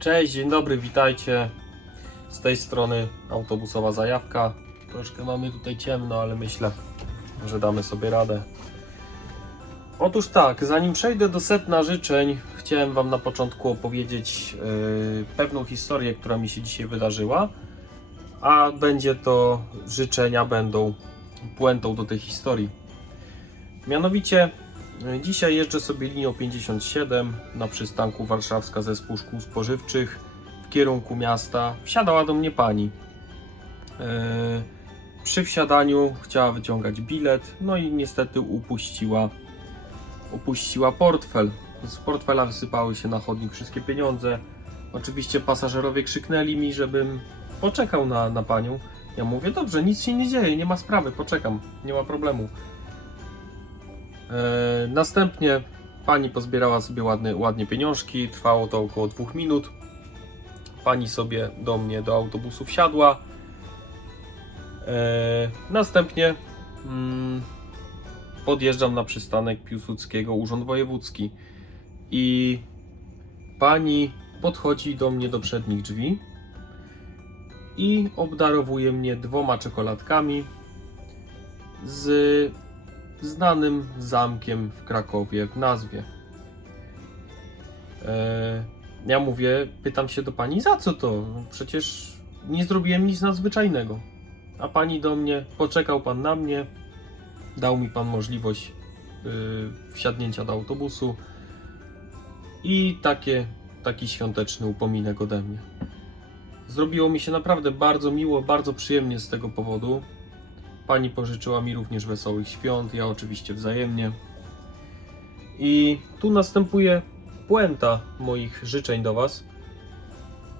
Cześć, dzień dobry, witajcie. Z tej strony autobusowa zajawka. Troszkę mamy tutaj ciemno, ale myślę, że damy sobie radę. Otóż tak, zanim przejdę do setna życzeń, chciałem Wam na początku opowiedzieć yy, pewną historię, która mi się dzisiaj wydarzyła. A będzie to, życzenia będą puentą do tej historii. Mianowicie dzisiaj jeżdżę sobie linią 57 na przystanku Warszawska Zespół Szkół Spożywczych w kierunku miasta. Wsiadała do mnie pani. Yy, Przy wsiadaniu chciała wyciągać bilet, no i niestety upuściła, upuściła portfel. Z portfela wysypały się na chodnik wszystkie pieniądze. Oczywiście pasażerowie krzyknęli mi, żebym poczekał na, na panią. Ja mówię, dobrze, nic się nie dzieje, nie ma sprawy, poczekam, nie ma problemu. E, następnie pani pozbierała sobie ładne, ładnie pieniążki, trwało to około dwóch minut. Pani sobie do mnie do autobusu wsiadła. E, następnie mm, podjeżdżam na przystanek Piłsudskiego, Urząd Wojewódzki i pani podchodzi do mnie do przednich drzwi i obdarowuje mnie dwoma czekoladkami z znanym zamkiem w Krakowie w nazwie. E, ja mówię, pytam się do pani, za co to? Przecież nie zrobiłem nic nadzwyczajnego. A pani do mnie, poczekał pan na mnie, dał mi pan możliwość y, wsiadnięcia do autobusu i takie, taki świąteczny upominek ode mnie. Zrobiło mi się naprawdę bardzo miło, bardzo przyjemnie z tego powodu. Pani pożyczyła mi również wesołych świąt, ja oczywiście wzajemnie. I tu następuje puenta moich życzeń do Was.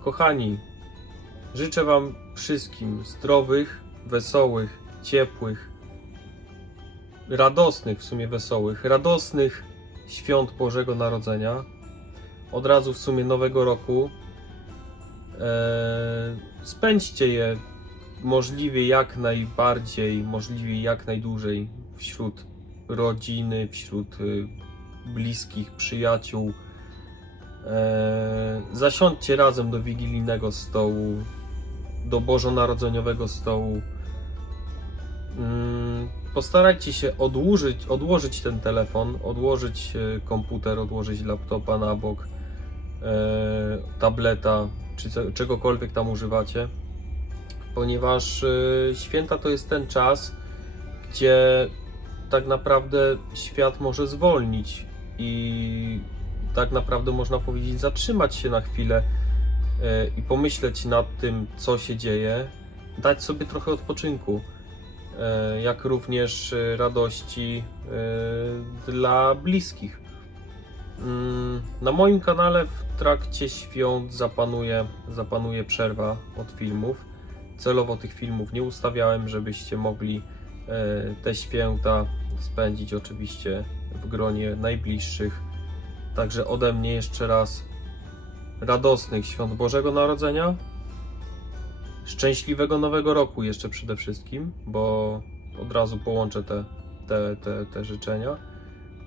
Kochani, życzę Wam wszystkim zdrowych, wesołych, ciepłych, radosnych, w sumie wesołych, radosnych świąt Bożego Narodzenia. Od razu w sumie Nowego Roku. Eee, spędźcie je możliwie jak najbardziej, możliwie jak najdłużej wśród rodziny, wśród y, bliskich, przyjaciół. E, zasiądźcie razem do wigilijnego stołu, do bożonarodzeniowego stołu. Mm, postarajcie się odłożyć, odłożyć ten telefon, odłożyć e, komputer, odłożyć laptopa na bok, e, tableta, czy czegokolwiek tam używacie ponieważ y, święta to jest ten czas, gdzie tak naprawdę świat może zwolnić i tak naprawdę można powiedzieć zatrzymać się na chwilę y, i pomyśleć nad tym, co się dzieje, dać sobie trochę odpoczynku, y, jak również radości dla bliskich. Mm, Na moim kanale w trakcie świąt zapanuje, zapanuje przerwa od filmów celowo tych filmów nie ustawiałem, żebyście mogli e, te święta spędzić oczywiście w gronie najbliższych. Także ode mnie jeszcze raz radosnych świąt Bożego Narodzenia, szczęśliwego Nowego Roku jeszcze przede wszystkim, bo od razu połączę te, te, te, te życzenia.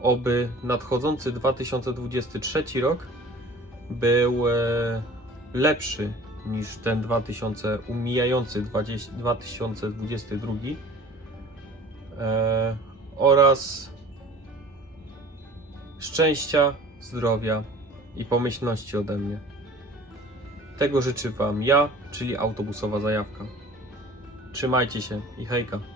Oby nadchodzący 2023 rok był e, lepszy niż ten 2000 umijający 20, 2022 e, oraz szczęścia, zdrowia i pomyślności ode mnie. Tego życzę Wam ja, czyli autobusowa zajawka. Trzymajcie się i hejka.